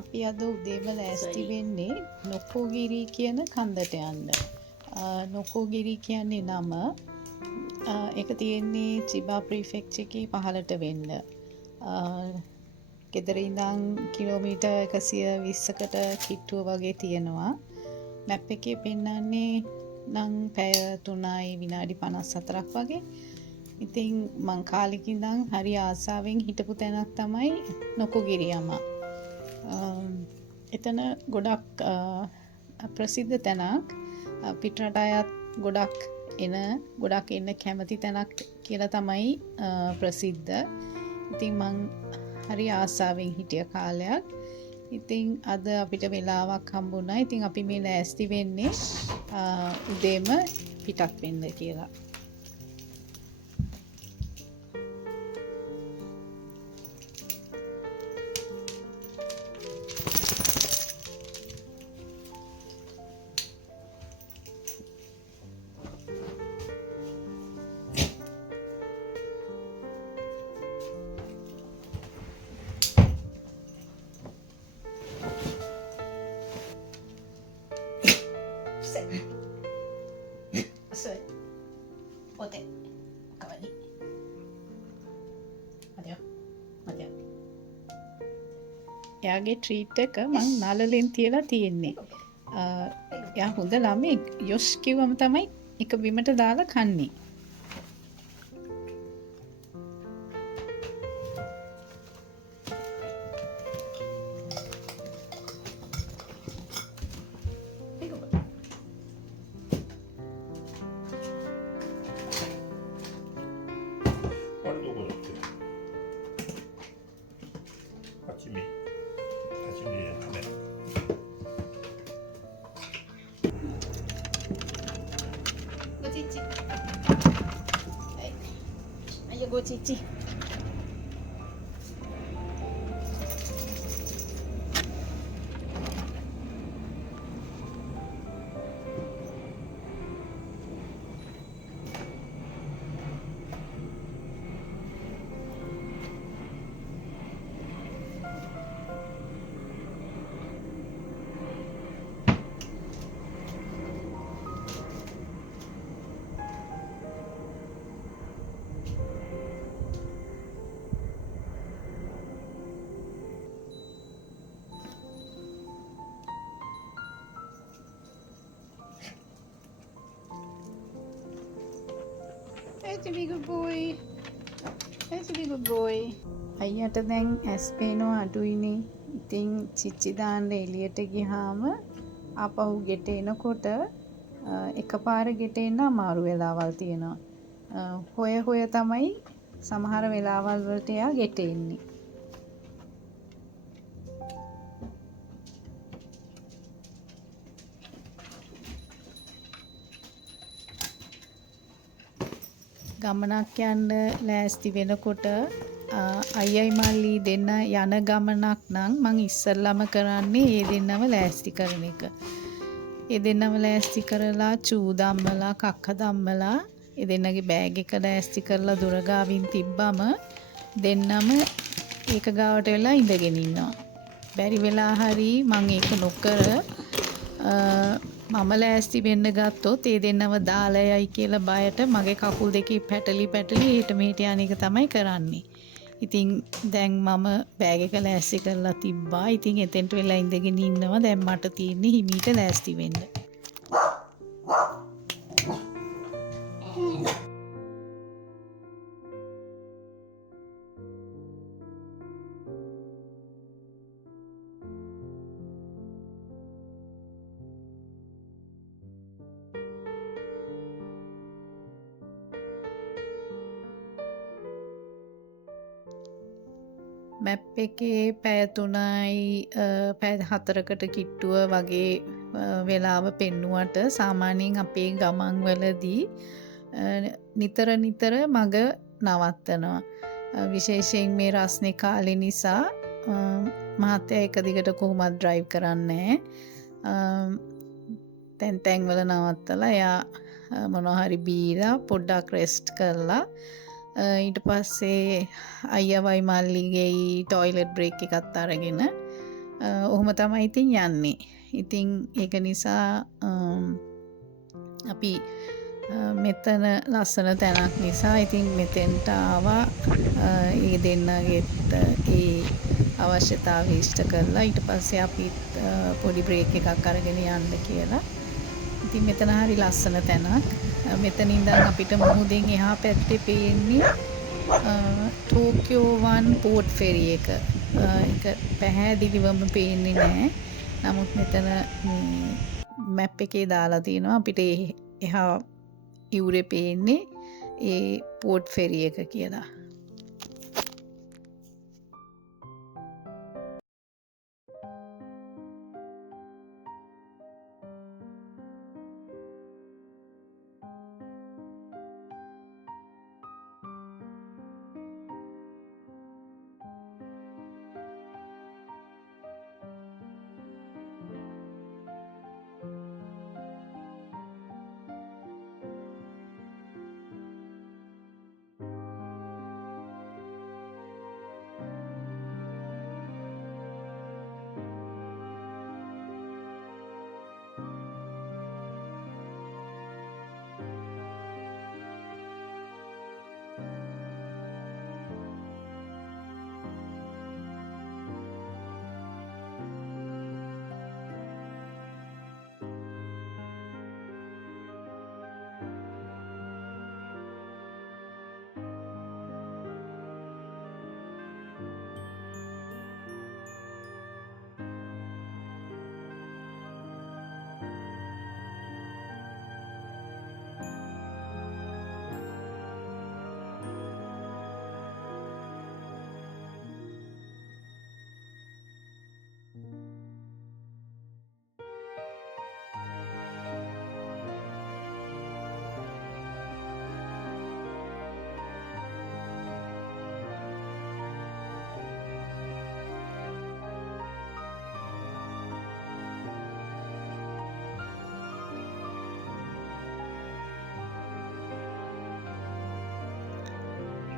අපි අද උදේම ලෑස්ති වෙන්නේ නොකෝගිරි කියන කන්දට යන්න. නොකෝගිරි කියන්නේ නම එක තියෙන්නේ චිබා ප්‍රීෆෙක්චර් එකේ පහළට වෙන්න. ගෙදර ඉඳන් කිලෝමීටර් 120කට කිට්ටුව වගේ තියෙනවා. මැප් එකේ පෙන්නන්නේ නම් පැය 3යි විනාඩි 54ක් වගේ. ඉතින් මං කාලෙක ඉඳන් හරි ආසාවෙන් හිටපු තැනක් තමයි නොකෝගිරියම. එතන ගොඩක් ප්‍රසිද්ධ තැනක්. පිටරට අයත් ගොඩක් එන්න කැමති තැනක් කියලා තමයි ප්‍රසිද්ධ. ඉතින් මං හරි ආසාවෙන් හිටිය කාලයක්. ඉතින් අද අපිට වෙලාවක් හම්බුණා. ඉතින් අපි මේ ලෑස්ති වෙන්නේ උදේම පිටත් වෙන්න කියලා. එයාගේ ට්‍රීට් එක මං නලලෙන් තියලා තියෙන්නේ. එයා හොඳ ළමෙක්. යොෂ් කිව්වම තමයි එක බිමට දාලා කන්නේ. Ayo go Cici. Hey, to be good boy. Hey, to be good boy. අයියට දැන් ඇස් පේනවා අඩුයිනේ. ඉතින් චිච්චි දාන්න එළියට ගියාම ආපහු ගෙට එනකොට එකපාර ගෙට එන්න අමාරු වෙලාවල් තියෙනවා. හොය තමයි සමහර වෙලාවල් වලට එයා ගෙට එන්නේ. ගමනක් යන්න ලෑස්ති වෙනකොට අයියයි මල්ලි දෙන්න යන ගමනක් නම් මං ඉස්සල්ලාම කරන්නේ ඒ දෙන්නම ලෑස්ති කරන එක. ඒ දෙන්නම ලෑස්ති කරලා චූ දම්මලා කක්ක දම්මලා ඒ දෙන්නගේ බෑග් එක ලෑස්ති කරලා දොර ගාවින් තිබ්බම දෙන්නම ඒක ගාවට වෙලා ඉඳගෙන ඉන්නවා. බැරි වෙලා හරි මං ඒක නොකර මම ලෑස්ති වෙන්න ගත්තොත් ඒ දෙන්නව දාලා යයි කියලා බයට මගේ කකුල් දෙකේ පැටලි හෙට මෙහෙට යන එක තමයි කරන්නේ. ඉතින් දැන් මම බෑග් එක ලෑස්ති කරලා තිබ්බා. ඉතින් එතෙන්ට වෙලා ඉඳගෙන ඉන්නවා. දැන් මට තියෙන්නේ හිමීට ලෑස්ති වෙන්න. මැප් එකේ පැය 3යි පැය 4කට කිට්ටුව වගේ වෙලාව පෙන්නුවට සාමාන්‍යයෙන් අපේ ගමන් වලදී නිතර මග නවත්තනවා. විශේෂයෙන් මේ රස්නේ කාලේ නිසා මහත්තයා එක දිගට කොහොමද ඩ්‍රයිව් කරන්නේ. තැන් වල නවත්තලා එයා මොනවා හරි බීලා පොඩ්ඩක් රෙස්ට් කරලා ඊට පස්සේ අයියවයි මල්ලිගේ ටොයිලට් බ්‍රේක් එකත් අරගෙන ඔහොම තමයි ඉතින් යන්නේ. ඉතින් ඒක නිසා අපි මෙතන ලස්සන තැනක් නිසා ඉතින් මෙතෙන්ට ආවා. ඒ දෙන්නගෙත් ඒ අවශ්‍යතාවය ඉෂ්ට කරලා ඊට පස්සේ අපිත් පොඩි බ්‍රේක් එකක් අරගෙන යන්න කියලා. ඉතින් මෙතන හරි ලස්සන තැනක්. මෙතන ඉඳන් අපිට මුහුදෙන් එහා පැත්තේ පේන්නේ ටෝකියෝ වන් පෝට් ෆෙරි එක. ඒක පැහැදිලිවම පේන්නේ නැහැ. නමුත් මෙතන මැප් එකේ දාලා තියෙනවා අපිට එහා ඉවුරේ පේන්නේ ඒ පෝට් ෆෙරි එක කියලා.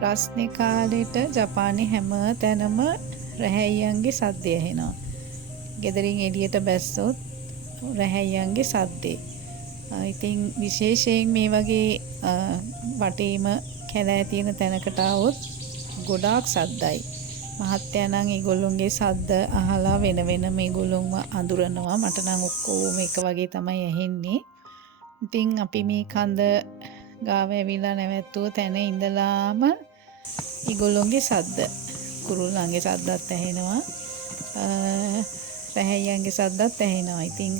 රස්නේ කාලෙට ජපානයේ හැම තැනම රැහැයියන්ගේ සද්දය ඇහෙනවා. ගෙදරින් එළියට බැස්සොත් රැහැයියන්ගේ සද්දේ. ඉතින් විශේෂයෙන් මේ වගේ වටේම කැලෑ තියෙන තැනකට આવොත් ගොඩාක් සද්දයි. මහත්තයා නම් ඒගොල්ලොන්ගේ සද්ද අහලා වෙන වෙන මේගොල්ලොන්ව අඳුරනවා. මට නම් ඔක්කොම එක වගේ තමයි ඇහෙන්නේ. ඉතින් අපි මේ කන්ද ගාව ඇවිල්ලා නැවැත්තුව තැන ඉඳලාම ඒගොල්ලොන්ගේ සද්ද කුරුල්ලන්ගේ සද්දත් ඇහෙනවා. රැහැයියන්ගේ සද්දත් ඇහෙනවා. ඉතින්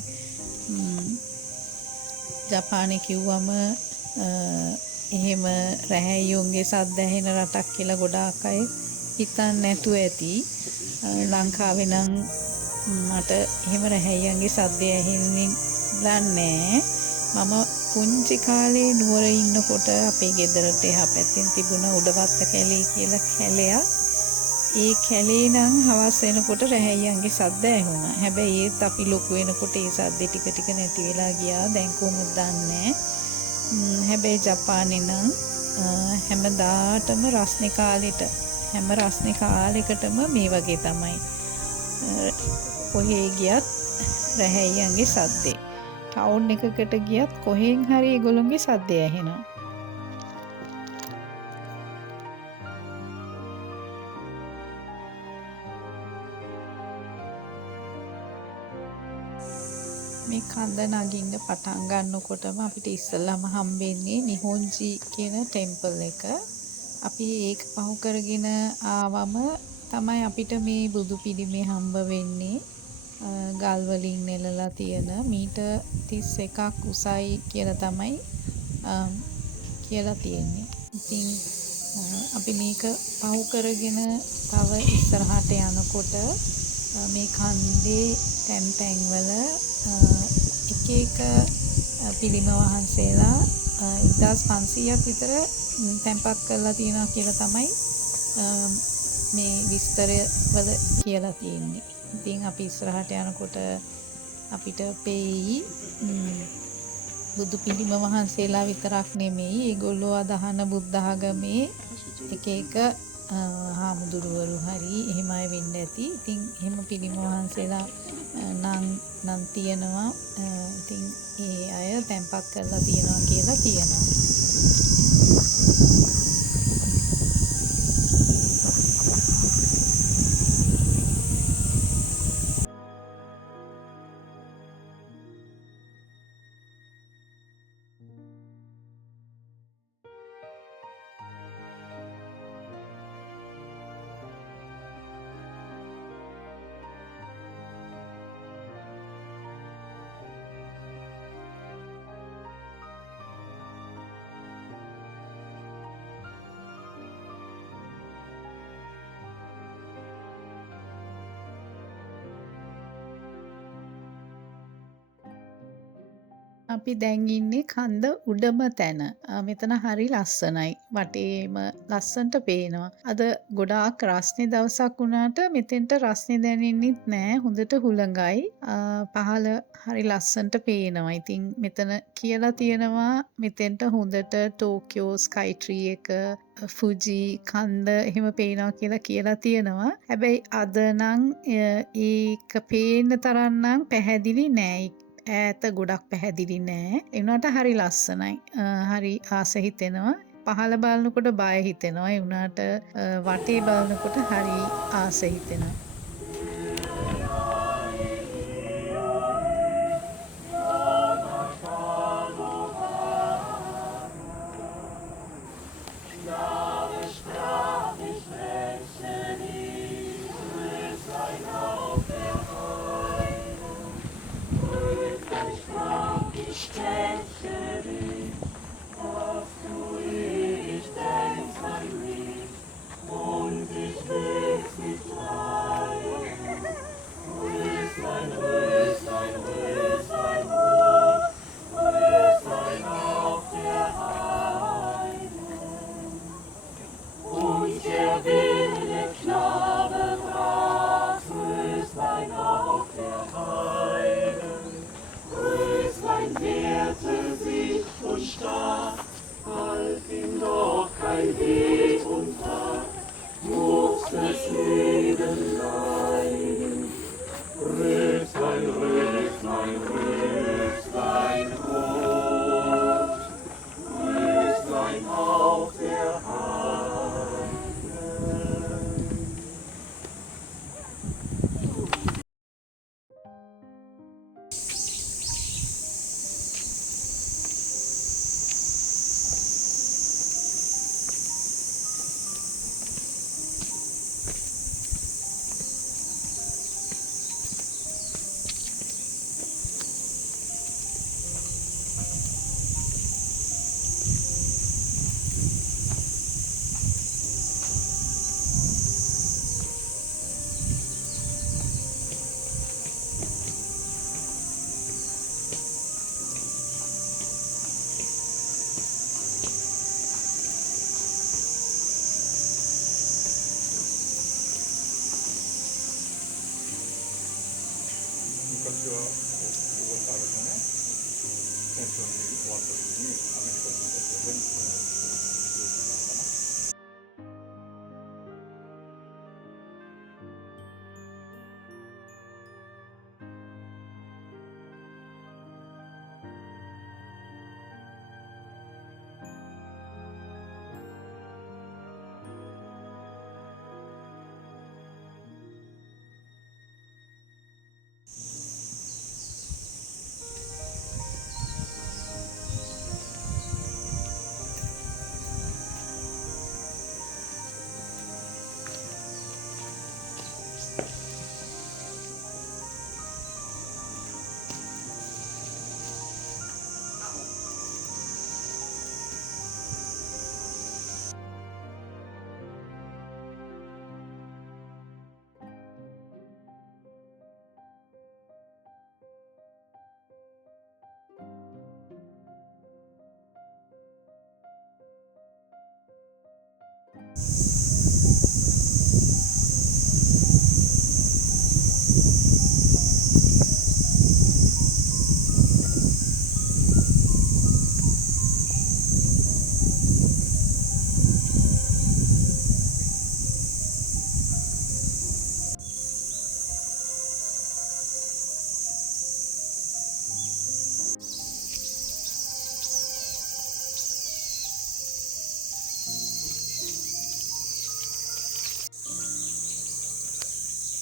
ජපානයේ කිව්වම එහෙම රැහැයියුන්ගේ සද්ද ඇහෙන රටක් කියලා ගොඩාක් අය හිතන්නේ නැතුව ඇති. ලංකාවේ නම් මට එහෙම රැහැයියන්ගේ සද්දය ඇහෙන්නේ නැහැ. මම පුංචි කාලේ නුවර ඉන්නකොට අපේ ගෙදරට එහා පැත්තෙන් තිබුණ උඩවත්ත කැලේ කියලා කැලයක්. ඒ කැලේ නම් හවස් වෙනකොට රැහැයියන්ගේ සද්ද ඇහුණා. හැබැයි ඒත් අපි ලොකු වෙනකොට ඒ සද්ද ටික ටික නැති වෙලා ගියා. දැන් කොහොමද දන්නේ. හැබැයි ජපානයේ නම් හැමදාටම රස්නේ කාලෙට හැම රස්නේ කාලයකටම මේ වගේ තමයි. කොහේ ගියත් රැහැයියන්ගේ සද්දේ. ටවුන් එකකට ගියත් කොහෙන් හරි ඒගොල්ලොන්ගේ සද්දය ඇහෙනවා. මේ කන්ද නගින්න පටන් ගන්නකොටම අපිට ඉස්සෙල්ලාම හම්බෙන්නේ නිහොන්ජි කියන ටෙම්පල් එක. අපි ඒක පහු කරගෙන ආවම තමයි අපිට මේ බුදු පිළිමේ හම්බ වෙන්නේ. ගල් වලින් නෙලලා තියෙන මීටර් 31ක් උසයි කියලා තමයි කියලා තියෙන්නේ. ඉතින් අපි මේක පහු කරගෙන තව ඉස්සරහට යනකොට මේ කන්දේ තැන් වල එක එක පිළිම වහන්සේලා 1500ක් විතර තැන්පත් කරලා තියෙනවා කියලා තමයි මේ විස්තරය වල කියලා තියෙන්නේ. ඉතින් අපි ඉස්සරහට යනකොට අපිට පෙයි බුදු පිළිම වහන්සේලා විතරක් නෙමෙයි ඒගොල්ලෝ අදහන බුද්ධ ආගමේ එක එක හාමුදුරුවරු හරි එහෙම අය වෙන්න ඇති. ඉතින් එහෙම පිළිම වහන්සේලා නම් තියෙනවා. ඉතින් ඒ අය තැන්පත් කරලා තියෙනවා කියලා කියනවා. අපි දැන් ඉන්නේ කන්ද උඩම තැන. මෙතන හරි ලස්සනයි. වටේම ලස්සනට පේනවා. අද ගොඩාක් රස්නේ දවසක් වුණාට මෙතෙන්ට රස්නේ දැනෙන්නෙත් නෑ. හොඳට හුළඟයි. පහළ හරි ලස්සනට පේනවා. ඉතින් මෙතන කියලා තියෙනවා මෙතෙන්ට හොඳට ටෝකියෝ ස්කයි ට්‍රී එක ෆුජි කන්ද එහෙම පේනවා කියලා තියෙනවා. හැබැයි අද නම් ඒක පේන්න තරම් නම් පැහැදිලි නෑ. ඈත ගොඩක් පැහැදිලි නෑ. ඒ වුණාට හරි ලස්සනයි. හරි ආස හිතෙනවා. පහළ බලනකොට බය හිතෙනවා. ඒ වුණාට වටේ බලනකොට හරි ආස හිතෙනවා.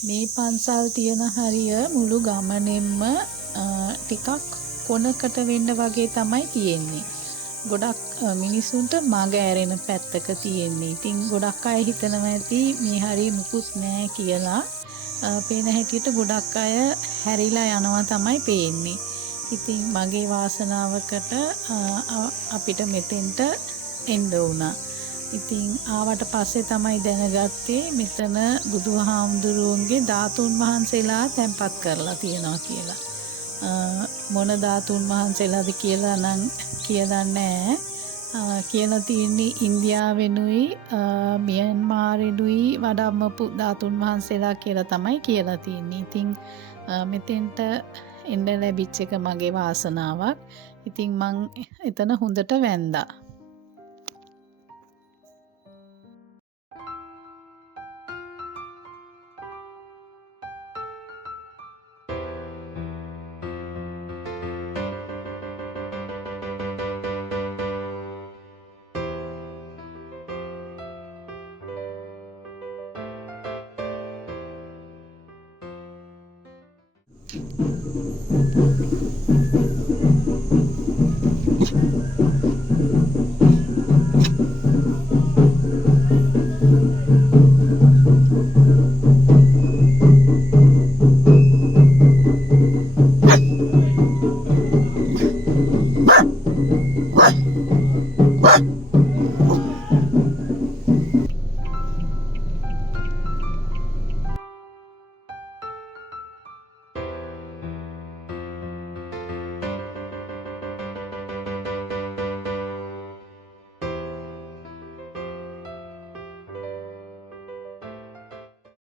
මේ පන්සල් තියෙන හරිය මුළු ගමනෙන්ම ටිකක් කොනකට වෙන්න වගේ තමයි තියෙන්නේ. ගොඩක් මිනිසුන්ට මග ඇරෙන පැත්තක තියෙන්නේ. ඉතින් ගොඩක් අය හිතනවා ඇති මේ හරිය මුකුත් නෑ කියලා. පේන හැටියට ගොඩක් අය හැරිලා යනවා තමයි පේන්නේ. ඉතින් මගේ වාසනාවකට අපිට මෙතෙන්ට එන්න වුණා. ඉතින් ආවට පස්සේ තමයි දැනගත්තේ මෙතන බුදුහාමුදුරුවන්ගේ ධාතුන් වහන්සේලා තැන්පත් කරලා තියෙනවා කියලා. මොන ධාතුන් වහන්සේලාද කියලා නම් කියලා නැහැ. කියලා තියෙන්නේ ඉන්දියාවෙනුයි මියන්මාරෙනුයි වඩම්මපු ධාතුන් වහන්සේලා කියලා තමයි කියලා තියෙන්නේ. ඉතින් මෙතෙන්ට එන්න ලැබිච්ච එක මගේ වාසනාවක්. ඉතින් මං එතන හොඳට වැන්දා.